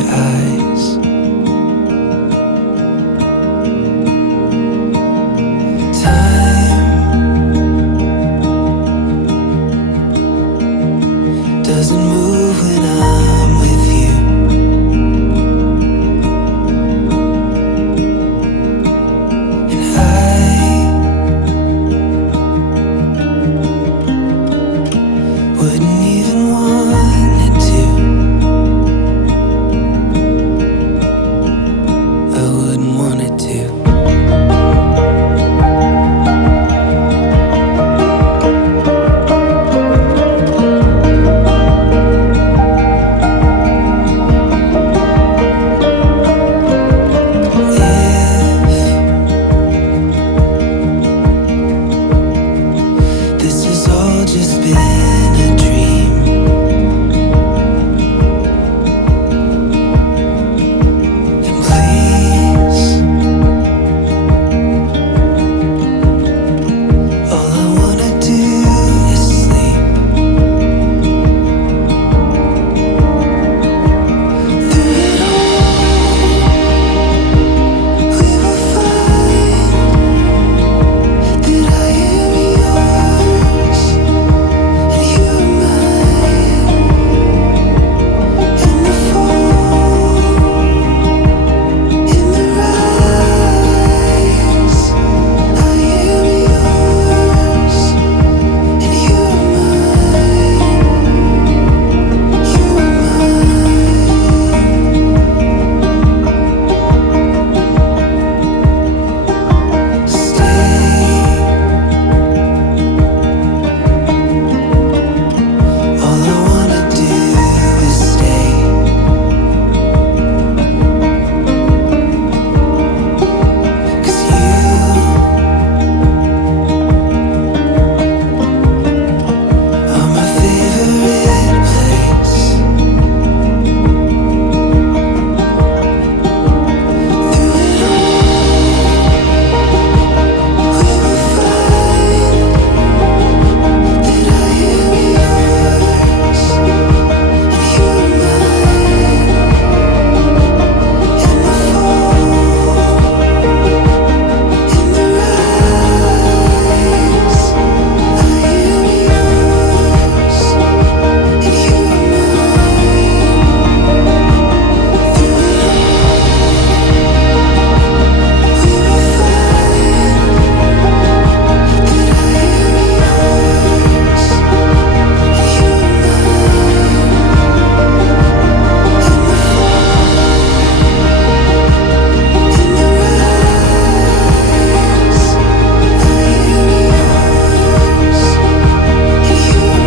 your eyes. Time doesn't move when I'm with you. And I wouldn't even want it to. I wouldn't want it to. This has all just been a dream. And please, all I wanna do is sleep. Through it all, we will find that I am yours and you are mine. In the fall, in the rise, I am yours and you are mine. You are mine. Stay. All I wanna do is stay. 'Cause you are my favorite place. Through it all, we will find that I am yours and you are mine. In the fall, in the rise, I am yours and you are mine. Through it all, we will find that I am yours and you are mine. In the fall, in the rise, I am yours and you are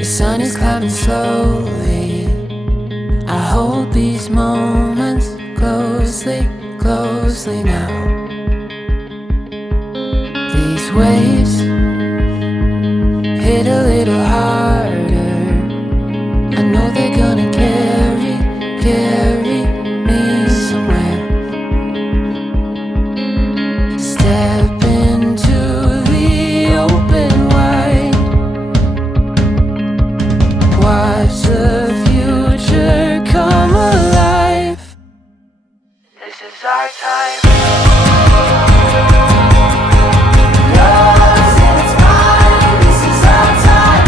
The sun is coming slowly. I hold these moments closely, closely now. These waves hit a little harder. I know they're gonna carry me somewhere. Step into the open wide. Watch the future come alive. This is our time. Lost in its mind. This is our time.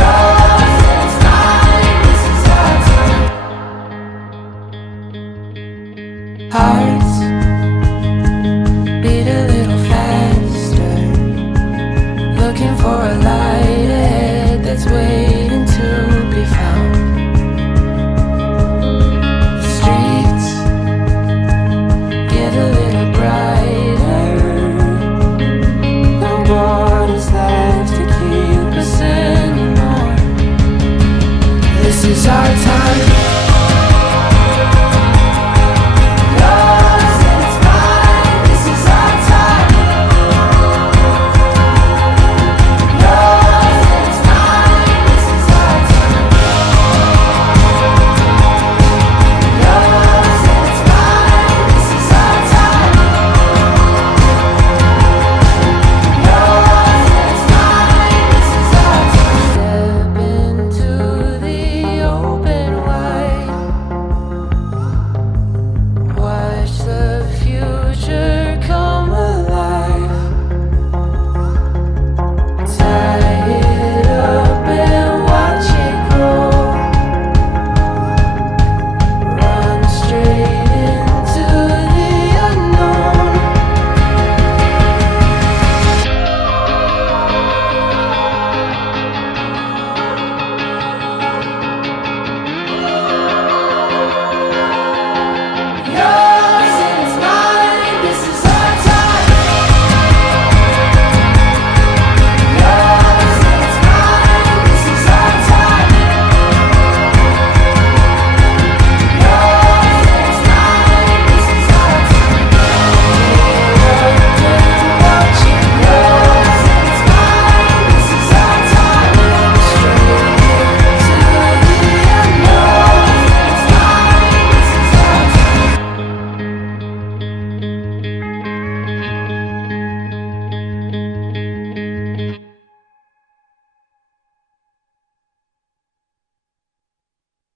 Lost in its mind. This is our time. Hearts beat a little faster. Looking for a light ahead that's waiting to be found. This is our time.